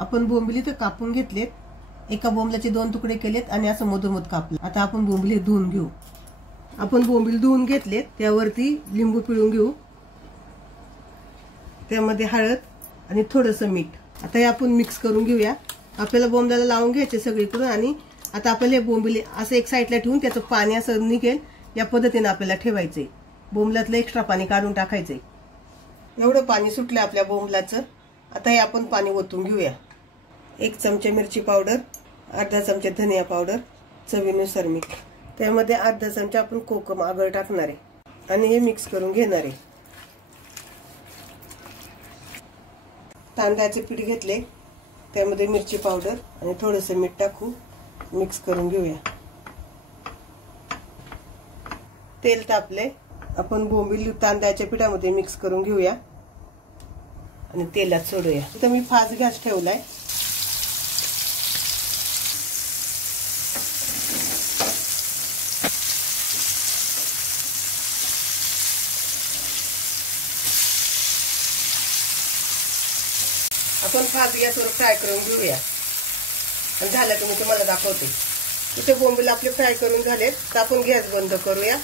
आपण बोंबिली तर कापून घेतलेत, एका बोंबलाचे 2 तुकडे केलेत आणि असं मधोमध कापलं। आता आपण बोंबिली धुवून घेऊ। आपण बोंबील धुवून घेतलेत, त्यावरती लिंबू पिळून घेऊ, त्यामध्ये हळद आणि थोडंसं मीठ। आता हे आपण मिक्स करून घेऊया। आपल्याला बोंबलाला लावून घ्यायचे सगळीकडून आणि आता आपल्याला हे बोंबिली असं एक साईडला ठेवून त्याचं पाणी असं निघेल या पद्धतीने आपल्याला ठेवायचंय। बोंबलातलं एक्स्ट्रा पाणी काढून टाकायचंय। एवढं पाणी सुटलं आपल्या बोंबलाचं। आता हे आपण पाणी ओतून घेऊया। 1 चमचा मिरची पावडर, अर्धा चमचा धनिया पावडर, चवीनुसार मीठ, त्यामध्ये अर्धा चमचा आपण कोकम आगळ टाकणार आहे आणि हे मिक्स करून घेणार आहे। तांदळाचे पीठ घेतले, त्यामध्ये मिरची पावडर आणि थोडंसं मीठ टाकून मिक्स करून घेऊया। तेल तापले, आपण बोंबील तांदळाच्या पिठामध्ये मिक्स करून घेऊया आणि तेलात सोडूया। आता मी फास्ट गॅस ठेवलाय। आपण फास्ट गॅसवर फ्राय करून घेऊया आणि झालं की मी तुम्हाला दाखवते। इथे बोंबील आपले फ्राय करून झालेत, तर आपण गॅस बंद करूया